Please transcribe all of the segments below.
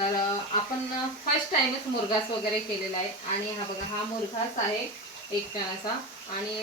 तर आपण फर्स्ट टाइमच मुरघास वगैरे केलेला आहे. आणि हा बघा हा मुरघास आहे एक टनाचा आणि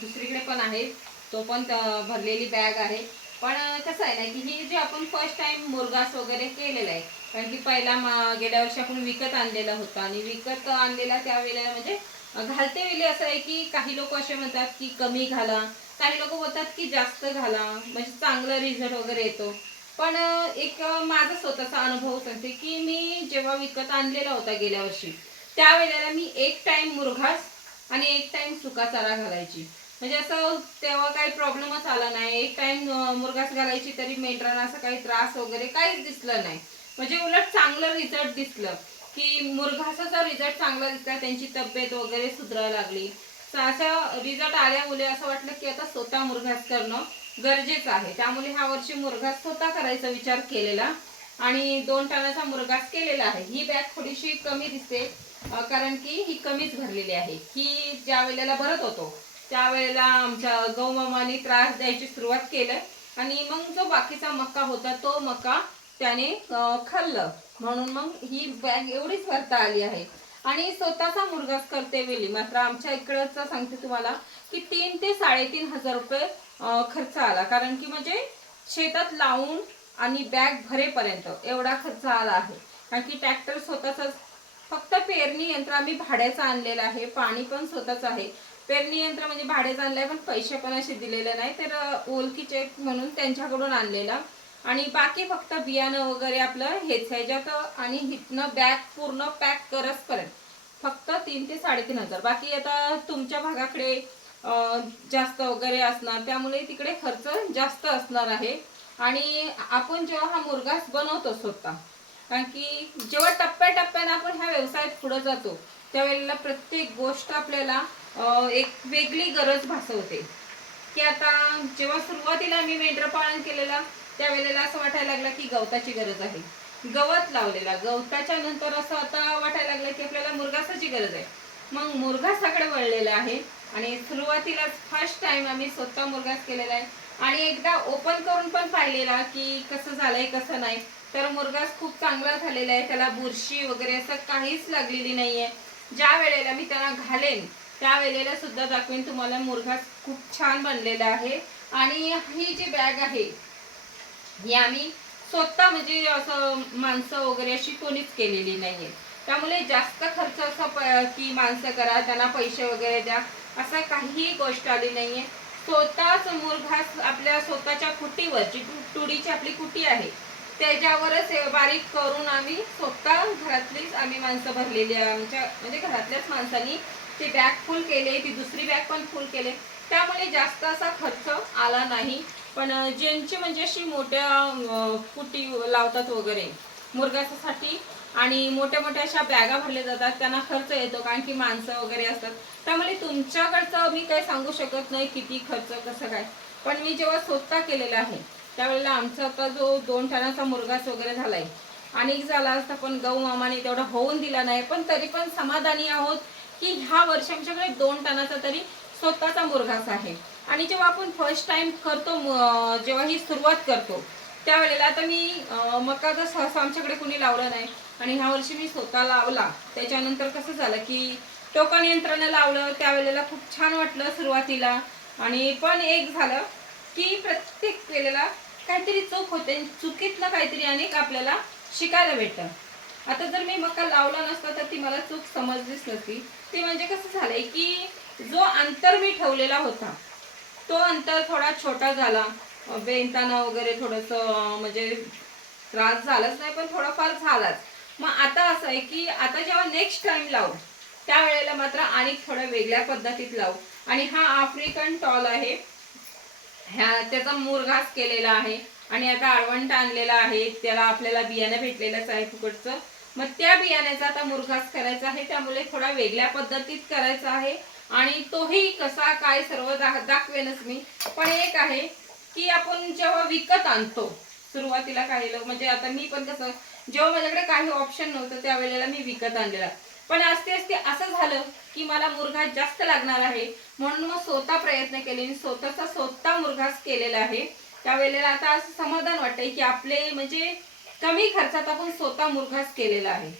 दुसरीकडे पण आहे. तो पण भरलेली बॅग आहे. पण कसं आहे ना की ही जे आपण फर्स्ट टाइम मुरघास वगैरे केलेला आहे कारण की पहिला गेल्या वर्षी आपण विकत आणलेला होता. आणि विकत आणलेला त्यावेळेला म्हणजे घालते वेळी असं आहे की काही लोक असे म्हणतात की कमी घाला. काही लोक बोलतात की जास्त घाला. म्हणजे चांगला रिझल्ट वगैरे येतो. पण एक माझा स्वतःचा अनुभव सांगते की मी जेव्हा विकत आणलेला होता गेल्या वर्षी त्यावेळेला मी एक टाइम मुरघास आणि एक टाइम सुका चारा घालायची. म्हणजे असं तेव्हा काही प्रॉब्लेमच आला नाही. एक टाइम मुरघास घालायची तरी मेंढरांना असं काही त्रास वगैरे काहीच दिसलं नाही. म्हणजे उलट चांगलं रिझल्ट दिसलं की मुरघासाचा रिझल्ट चांगला दिसला त्यांची तब्येत वगैरे सुधारायला लागली. तर अशा रिझल्ट आल्यामुळे असं वाटलं की आता स्वतः मुरघास करणं गरजेचं आहे. त्यामुळे ह्या वर्षी मुरघास स्वतः करायचा विचार केलेला. आणि दोन टनाचा मुरघास केलेला आहे. ही बॅग थोडीशी कमी दिसते कारण की ही कमीच भरलेली आहे. ही ज्या वेळेला भरत होतो त्यावेळेला आमच्या गौमामाने त्रास द्यायची सुरुवात केलं. आणि मग जो बाकीचा मका होता तो मका त्याने खाल्लं. म्हणून मग ही बॅग एवढीच भरता आली आहे. आणि स्वतःचा मुरगास करते वेली. मात्र आमच्या इकडचं सांगते तुम्हाला की तीन ते साडेतीन हजार रुपये खर्च आला. कारण की म्हणजे शेतात लावून आणि बॅग भरेपर्यंत एवढा खर्च आला आहे. कारण की ट्रॅक्टर स्वतःचाच फक्त पेरणी यंत्र आम्ही भाड्याचं आणलेलं आहे. पाणी पण स्वतःच आहे. पेरणी यंत्र म्हणजे भाड्याचं आणलंय पण पैसे पण असे दिलेले नाही. तर ओळखीचे म्हणून त्यांच्याकडून आणलेला. आणि बाकी फक्त बियाणं वगैरे आपलं हेच ह्याच्यात आणि हिथनं बॅग पूर्ण पॅक करसपर्यंत फक्त तीन ते साडेतीन हजार. बाकी आता तुमच्या भागाकडे जास्त वगैरे असणार त्यामुळे तिकडे खर्च जास्त असणार आहे. आणि आपण जेव्हा हा मुरगास बनवतो स्वतः कारण की जेव्हा टप्प्याटप्प्याने आपण ह्या व्यवसायात पुढे जातो त्यावेळेला प्रत्येक गोष्ट आपल्याला एक वेगळी गरज भासवते. की आता जेव्हा सुरुवातीला मी मेंढरपालन केलेला त्यावेळेला असं वाटायला लागलं की गवताची गरज आहे. गवत लावलेला गवताच्या नंतर असं आता वाटायला लागलं की आपल्याला मुरघासाची गरज आहे. मग मुरघासाकडे वळलेला आहे आणि सुरुवातीलाच फर्स्ट टाइम आम्ही स्वतः मुरघास केलेला आहे. आणि एकदा ओपन करून पण पाहिलेला की कसं झालंय कसं नाही. तर मुरघास खूप चांगला झालेला आहे. त्याला बुरशी वगैरे असं काहीच लागलेली नाहीये. ज्या वेळेला मी त्याला घालेन त्या वेळेला सुद्धा दाखवेन तुम्हाला मुरघास खूप छान बनलेला आहे. आणि ही जी बॅग आहे ही आम्ही स्वतः म्हणजे असं माणसं वगैरे अशी कोणीच केलेली नाहीये. त्यामुळे जास्त खर्च असं प- की माणसं करा त्यांना पैसे वगैरे द्या असं काहीही गोष्ट आली नाहीये. स्वतःच मुरघास आपल्या स्वतःच्या कुटीवर जी तुडीची आपली कुटी आहे त्याच्यावरच बारीक करून आम्ही स्वतः घरातलीच आम्ही माणसं भरलेली आहे. आमच्या म्हणजे घरातल्याच माणसांनी ती बॅग फुल केले ती दुसरी बॅग पण फुल केले. त्यामुळे जास्त असा खर्च आला नाही. पण ज्यांची म्हणजे अशी मोठ्या कुटी लावतात वगैरे मुरगासाठी आणि मोठ्या मोठ्या अशा बॅगा भरल्या जातात त्यांना खर्च येतो कारण की माणसं वगैरे असतात. त्यामुळे तुमच्याकडचं मी काही सांगू शकत नाही किती खर्च कसं काय. पण मी जेव्हा स्वतः केलेला आहे त्यावेळेला आमचा आता जो दोन टनाचा मुरगास वगैरे झाला आहे आणि झाला असता पण गौ मामाने तेवढा होऊन दिला नाही पण तरी पण समाधानी आहोत. की ह्या वर्षी आमच्याकडे दोन टनाचा तरी स्वतःचा मुरघास आहे. आणि जेव्हा आपण फर्स्ट टाइम करतो जेव्हा ही सुरुवात करतो त्यावेळेला आता मी मका तर सहसा आमच्याकडे कुणी लावलं नाही. आणि ह्या वर्षी मी स्वतः लावला. त्याच्यानंतर कसं झालं की टोकन यंत्रानं लावलं त्यावेळेला खूप छान वाटलं सुरुवातीला. आणि पण एक झालं की प्रत्येक वेळेला काहीतरी चूक होते. चुकीतलं काहीतरी अनेक आपल्याला शिकायला भेटतं आता जर मी मका लावला नसता तर ती मला चूक समजलीच नसती. ती म्हणजे कसं झालंय की जो अंतर मी ठेवलेला होता तो अंतर थोडा छोटा झाला. अं, बेंताना वगैरे थोडस म्हणजे त्रास झालाच नाही पण थोडाफार झालाच. मग आता असं आहे की आता जेव्हा नेक्स्ट टाइम लावू त्यावेळेला मात्र आणि थोड्या वेगळ्या पद्धतीत लावू. आणि हा आफ्रिकन टॉल आहे. ह्या त्याचा मुरघास केलेला आहे. आणि आता आळवंट आणलेला आहे. त्याला आपल्याला बियाणं भेटलेलंच आहे फुकटचं. मग त्या बियाण्याचा आता मुरघास करायचा आहे त्यामुळे थोडा वेगळ्या पद्धतीत करायचा आहे. आणि तोही कसा काय सर्व दा दाखवेनच मी. पण एक आहे की आपण जेव्हा विकत आणतो सुरुवातीला काही म्हणजे आता मी पण कसं जेव्हा माझ्याकडे काही ऑप्शन नव्हतं त्यावेळेला मी विकत आणलेला. पण असते असते असं झालं की मला मुरघास जास्त लागणार आहे. म्हणून मग स्वतः प्रयत्न केले. मी स्वतःचा स्वतः मुरघास केलेला आहे. त्यावेळेला आता असं समाधान वाटतंय की आपले म्हणजे कमी खर्चात आपण स्वतः मुरघास केलेला आहे.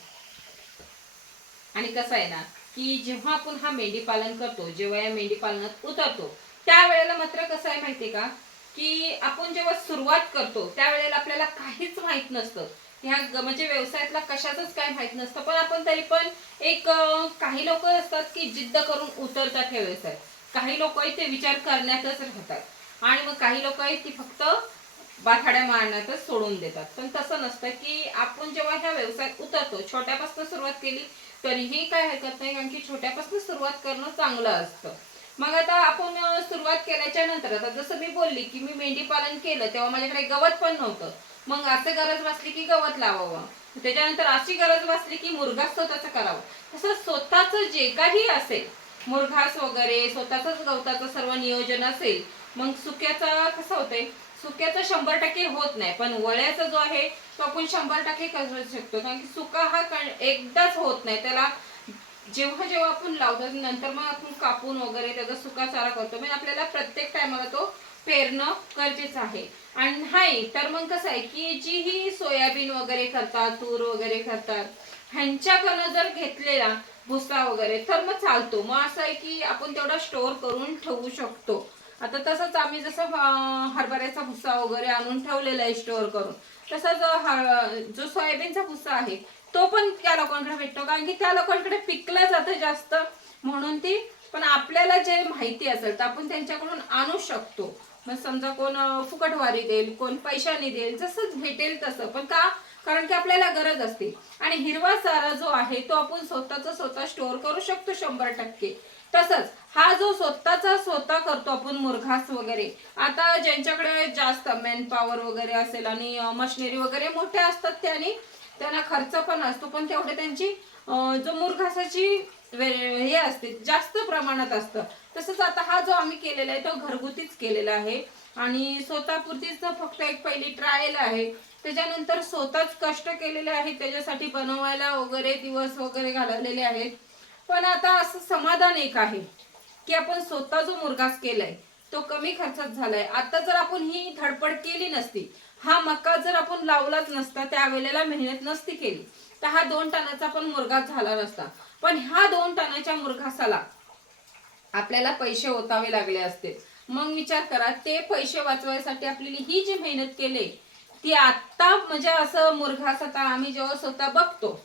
आणि कसं आहे ना की जेव्हा आपण हा मेंढी पालन करतो जेव्हा या मेंढी पालनात उतरतो त्यावेळेला मात्र कसं आहे माहिती का? की आपण जेव्हा सुरुवात करतो त्यावेळेला आपल्याला काहीच माहीत नसतं. ह्या म्हणजे व्यवसायातला कशाचंच काय माहीत नसतं पण आपण तरी पण एक काही लोक असतात की जिद्द करून उतरतात हे व्यवसाय काही लोक ते विचार करण्यातच राहतात. आणि मग काही लोक आहेत ती फक्त बाथाड्या मारण्यातच सोडून देतात. पण तसं नसतं की आपण जेव्हा ह्या व्यवसायात उतरतो छोट्यापासून सुरुवात केली तरीही काय हरकत नाही कारण की छोट्यापासून सुरुवात करणं चांगलं असतं. मग आता आपण सुरुवात केल्याच्यानंतर आता जसं मी बोलली की मी मेंढी पालन केलं तेव्हा माझ्याकडे गवत पण नव्हतं. मग असं गरज भासली की गवत लावावं. त्याच्यानंतर अशी गरज भासली की मुरघास स्वतःचं करावं. तसं स्वतःचं जे काही असेल मुरघास वगैरे स्वतःच गवताचं सर्व नियोजन असेल मग सुक्याचा कसं होतंय? सुक्याचा शंभर टक्के होत नाही पण वळ्याचा जो आहे तो आपण शंभर टक्के करू शकतो. कारण की सुका हा कण- एकदाच होत नाही त्याला जेव्हा जेव्हा आपण लावतो नंतर मग आपण कापून वगैरे त्याचा सुका चारा करतो. म्हणजे आपल्याला प्रत्येक टायमाला तो पेरणं गरजेचं आहे. आणि नाही तर मग कसं आहे की जी ही सोयाबीन वगैरे करतात तूर वगैरे करतात ह्यांच्याकडनं जर घेतलेला भुसा वगैरे तर मग चालतो. मग असं आहे की आपण तेवढा स्टोअर करून ठेवू शकतो. आता तसंच आम्ही जसं हरभऱ्याचा भुसा वगैरे आणून ठेवलेला आहे स्टोअर करून. तसंच जो सोयाबीनचा भुसा आहे तो पण त्या लोकांकडे भेटतो. कारण की त्या लोकांकडे पिकलं जातं जास्त म्हणून ती पण आपल्याला जे माहिती असेल तर आपण त्यांच्याकडून आणू शकतो. मग समजा कोण फुकटवारी देईल कोण पैशाने देईल जसं भेटेल तसं. पण का कारण की आपल्याला गरज असते. आणि हिरवा चारा जो आहे तो आपण स्वतःचा स्वतः स्टोअर करू शकतो शंभर टक्के. तसंच हा जो स्वतःचा स्वतः करतो आपण मुरघास वगैरे आता ज्यांच्याकडे जास्त मॅन पॉवर वगैरे असेल आणि मशिनरी वगैरे मोठ्या असतात त्याने त्यांना खर्च पण असतो पण तेवढे त्यांची जो मुरघासाची वे- हे असते जास्त प्रमाणात असतं. तसंच आता हा जो आम्ही केलेला आहे तो घरगुतीच केलेला आहे. आणि स्वतःपुरतीच फक्त एक पहिली ट्रायल आहे. त्याच्यानंतर स्वतःच कष्ट केलेले आहेत त्याच्यासाठी बनवायला वगैरे दिवस वगैरे घालवलेले आहेत. पण आता असं समाधान एक आहे की आपण स्वतः जो मुरगास केलाय तो कमी खर्चात झालाय. आता जर आपण ही धडपड केली नसती हा मका जर आपण लावलाच नसता त्यावेळेला मेहनत नसती केली तर हा दोन टनाचा पण मुरघास झाला नसता. पण ह्या दोन टनाच्या मुरघासाला आपल्याला पैसे ओतावे लागले असते. मग विचार करा ते पैसे वाचवायसाठी आपल्याला ही जी मेहनत केली ती आता म्हणजे असं मुरघासता आम्ही जेव्हा स्वतः बघतो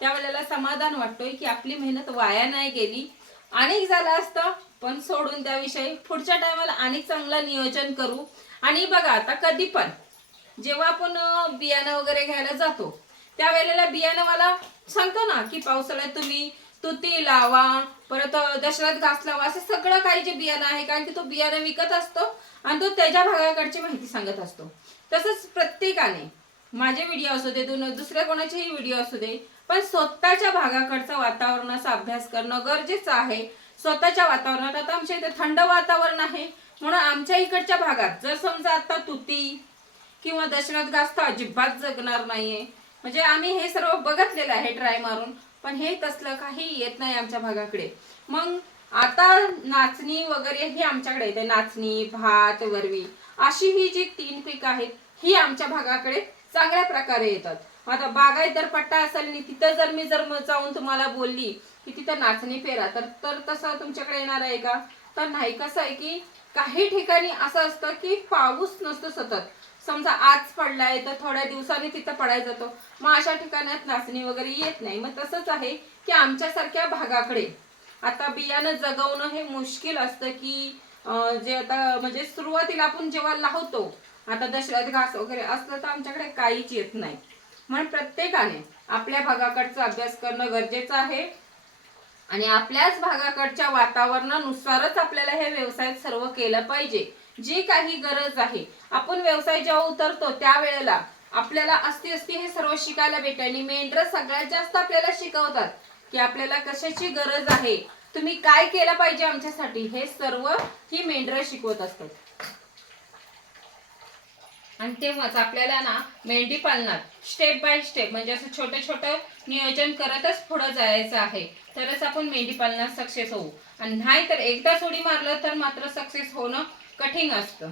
त्यावेळेला समाधान वाटतोय की आपली मेहनत वाया नाही गेली. अनेक झालं असतं पण सोडून त्याविषयी पुढच्या टायमाला अनेक चांगलं नियोजन करू. आणि बघा आता कधी पण जेव्हा आपण बियाणं वगैरे घ्यायला जातो त्यावेळेला बियाणं मला सांगतो ना की पावसाळ्यात तुम्ही तुती लावा परत दशरथ घास लावा असं सगळं काही जे बियाणं आहे कारण की तो बियाणं विकत असतो आणि तो त्याच्या भागाकडची माहिती सांगत असतो. तसंच प्रत्येकाने माझे व्हिडिओ असू दे दुसऱ्या कोणाचेही व्हिडिओ असू दे पण स्वतःच्या भागाकडचा वातावरणाचा अभ्यास करणं गरजेचं आहे. स्वतःच्या वातावरणात आता आमच्या इथे थंड वातावरण आहे म्हणून आमच्या इकडच्या भागात जर समजा आता तुती किंवा दशरथ घास तर अजिबात जगणार नाहीये. म्हणजे आम्ही हे सर्व बघतलेलं आहे ट्राय मारून. पण हे तसलं काही येत नाही आमच्या भागाकडे. मग आता नाचणी वगैरे ही आमच्याकडे येते. नाचणी भात वरवी अशी ही जी तीन पीक आहेत ही आमच्या भागाकडे चांगल्या प्रकारे येतात. आता बागायतर पट्टा असेल आणि तिथं जर मी जर जाऊन तुम्हाला बोलली की तिथं नाचणी पेरा तर तर तसं तुमच्याकडे येणार आहे का? तर नाही. कसं आहे की काही ठिकाणी असं असतं की पाऊस नसतो सतत. समजा आज पडलाय तर थोड्या दिवसांनी तिथं पडायला जातो. मग अशा ठिकाणात नाचणी वगैरे येत नाही. मग तसंच आहे की आमच्यासारख्या भागाकडे आता बियाणं जगवणं हे मुश्किल असतं की जे आता म्हणजे सुरुवातीला आपण जेव्हा लावतो आता दशरथ घास वगैरे असलं तर आमच्याकडे काहीच येत नाही. म्हणून प्रत्येकाने आपल्या भागाकडचा अभ्यास करणं गरजेचं आहे. आणि आपल्याच भागाकडच्या वातावरणानुसारच आपल्याला हे व्यवसाय सर्व केलं पाहिजे. जी काही गरज आहे आपण व्यवसाय जेव्हा उतरतो त्यावेळेला आपल्याला असती असती हे सर्व शिकायला भेटते. आणि मेंढर सगळ्यात जास्त आपल्याला शिकवतात की आपल्याला कशाची गरज आहे तुम्ही काय केलं पाहिजे आमच्यासाठी हे सर्व ही मेंढर शिकवत असतात. आणि तेव्हाच आपल्याला ना मेंढी पालनात स्टेप बाय स्टेप म्हणजे असं छोटं छोटं नियोजन करतच पुढं जायचं आहे. तरच आपण मेंढी पालनात सक्सेस होऊ. आणि नाही तर एकदा सोडी मारलं तर मात्र सक्सेस होणं कठीण असतं.